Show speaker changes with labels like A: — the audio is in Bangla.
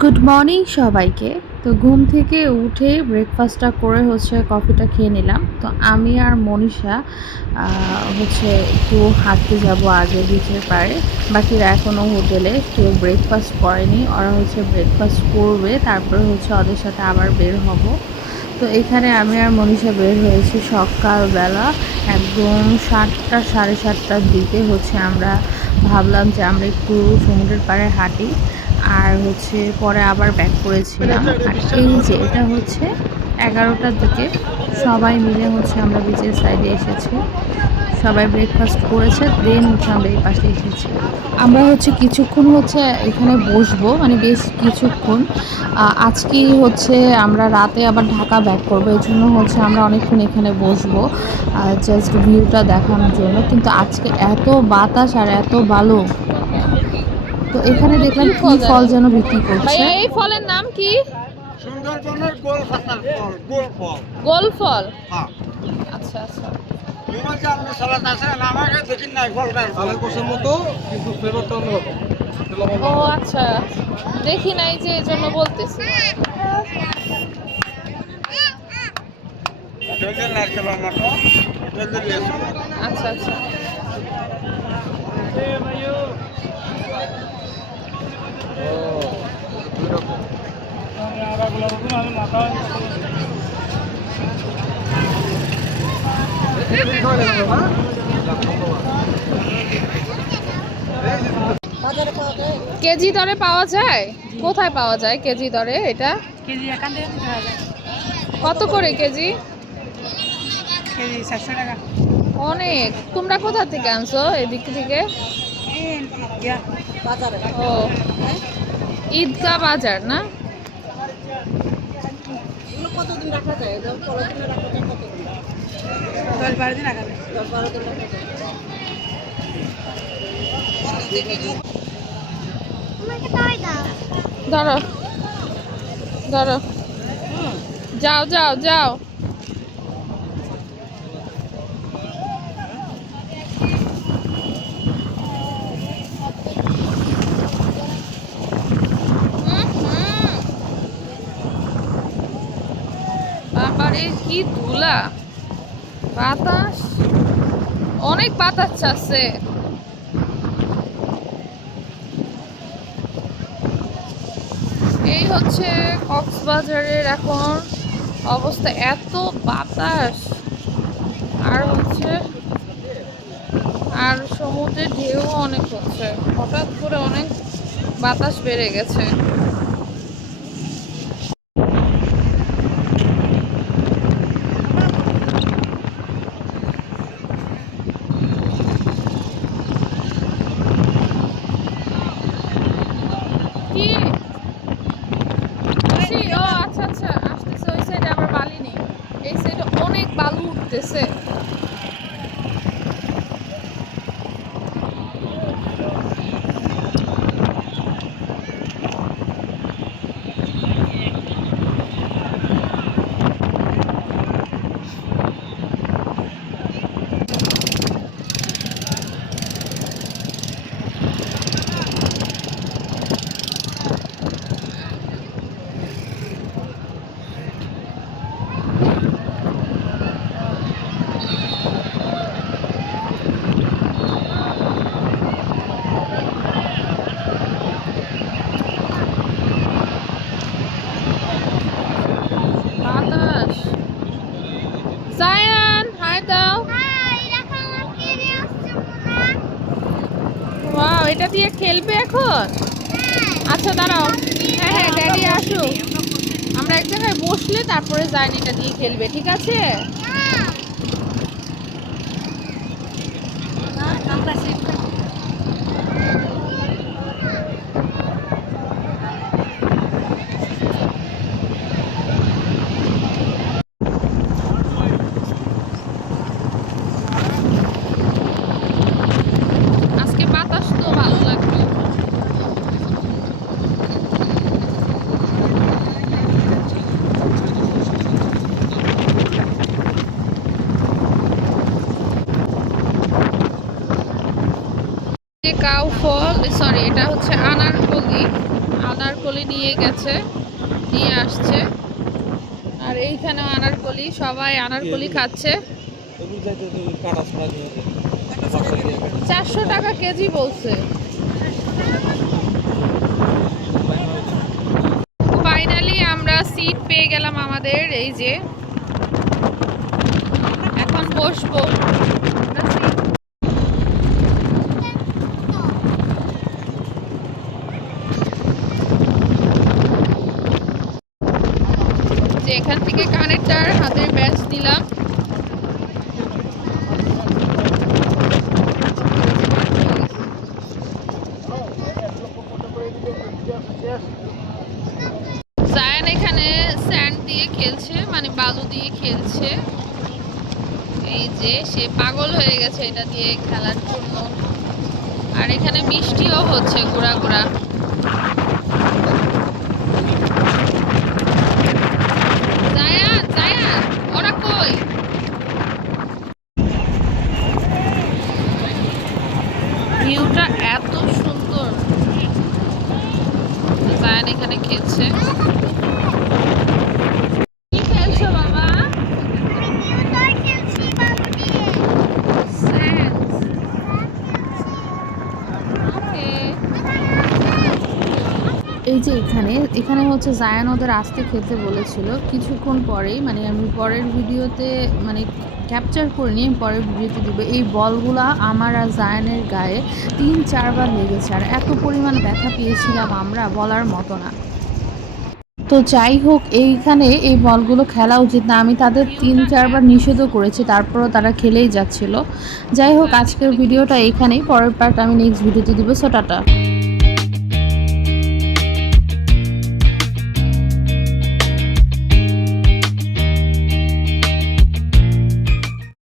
A: গুড মর্নিং সবাইকে। তো ঘুম থেকে উঠে ব্রেকফাস্টটা করে হচ্ছে কফিটা খেয়ে নিলাম। তো আমি আর মনীষা হচ্ছে একটু হাঁটতে যাব আগে বিচের পাড়ে। বাকিরা এখনও হোটেলে কেউ ব্রেকফাস্ট করেনি। ওরা হচ্ছে ব্রেকফাস্ট করবে, তারপরে হচ্ছে ওদের সাথে আবার বের হব। তো এখানে আমি আর মনীষা বের হয়েছি সকালবেলা। একদম সাতটা, সাড়ে সাতটার দিকে হচ্ছে আমরা ভাবলাম যে আমরা একটু সমুদ্রের পাড়ে হাঁটি। আর হচ্ছে পরে আবার ব্যাক করেছিলাম। আর এই যে, এটা হচ্ছে এগারোটার দিকে সবাই মিলে হচ্ছে আমরা বিচের সাইডে এসেছি। সবাই ব্রেকফাস্ট করেছে দেন হচ্ছে আমরা এই পাশে এসেছি। আমরা হচ্ছে কিছুক্ষণ হচ্ছে এখানে বসবো মানে বেশ কিছুক্ষণ। আহ, আজকেই হচ্ছে আমরা রাতে আবার ঢাকা ব্যাক করব এই জন্য হচ্ছে আমরা অনেকক্ষণ এখানে বসবো জাস্ট ভিউটা দেখানোর জন্য। কিন্তু আজকে এত বাতাস আর এত বালু। তো এখানে দেখলাম
B: কি ফল
A: যেন বিক্রি করছে।
B: এই ফলের নাম কি?
C: সুন্দরবনের গোল ফল গোল ফল।
B: গোল ফল?
C: হ্যাঁ।
B: আচ্ছা আচ্ছা। ও আচ্ছা। দেখি নাই যে এই জন্য বলতেছি। আচ্ছা আচ্ছা। কেজি দরে পাওয়া যায়? কোথায় পাওয়া যায় কেজি দরে এটা?
D: কেজি
B: কত করে কেজি?
D: কেজি চারশো টাকা।
B: অনেক। তোমরা কোথা থেকে আনছো এদিক থেকে? ও। ঈদগাহ বাজার না?
D: কতদিন রাখা যায়? এগুলো পরের রাখা যায় কতদিন? দশ বারো দিন রাখা যায় দশ বারো দিন রাখা যায়।
B: ধরো ধরো যাও যাও যাও। কি ধুলা? বাতাস? অনেক বাতাস চাচ্ছে এই হচ্ছে কক্সবাজারের এখন অবস্থা, এত বাতাস। আর হচ্ছে, আর সমুদ্রের ঢেউ অনেক হচ্ছে। হঠাৎ করে অনেক বাতাস বেড়ে গেছে কি আসি? ও আচ্ছা আচ্ছা আসতেছে ওই সাইডে আবার বালি নেই। এই সাইডে অনেক বালু উঠতেছে বাতাস জায়ান হাই দাও ওয়াও এটা দিয়ে খেলবে এখন? আচ্ছা দাঁড়াও। হ্যাঁ হ্যাঁ ড্যাডি আসুক আমরা এক জায়গায় বসলে তারপরে জার্নিটা এটা দিয়ে খেলবে ঠিক আছে আজকে বাতাস তো ভালো লাগবে কাউ ফল সরি এটা হচ্ছে আনারকলি আনারকলি নিয়ে গেছে, নিয়ে আসছে। আর এইখানে আনারকলি সবাই আনারকলি খাচ্ছে। চারশো টাকা কেজি বলছে। ফাইনালি আমরা সিট পেয়ে গেলাম আমাদের, এই যে। এখন বসবো আমরা seat যে এখান থেকে কানেক্টার হাতের ব্যাচ দিলাম জায়ান এখানে স্যান্ড দিয়ে খেলছে মানে বালু দিয়ে খেলছে। এই যে সে পাগল হয়ে গেছে এটা দিয়ে খেলার জন্য। আর এখানে বৃষ্টিও হচ্ছে ঘোরা ঘোরা জায়ান জায়ান ওরা কই ভিউটা এত সুন্দর জায়ান এখানে খেলছে। কি খেলছো বাবা?
A: এই যে এখানে এখানে হচ্ছে জায়ান ওদের আসতে খেলতে বলেছিল। কিছুক্ষণ পরেই মানে আমি পরের ভিডিওতে মানে ক্যাপচার করে নিয়ে পরে ভিডিওতে দিব। এই বলগুলো আমার আর জায়ানের গায়ে তিন, চারবার লেগেছে আর এত পরিমাণ ব্যথা পেয়েছিলাম আমরা বলার মতো না। তো যাই হোক, এইখানে এই বলগুলো খেলা উচিত না। আমি তাদের তিন, চারবার নিষেধও করেছি, তারপরও তারা খেলেই যাচ্ছিল। যাই হোক, আজকের ভিডিওটা এখানেই পরের পার্ট আমি নেক্সট ভিডিওতে দিব সো টাটা।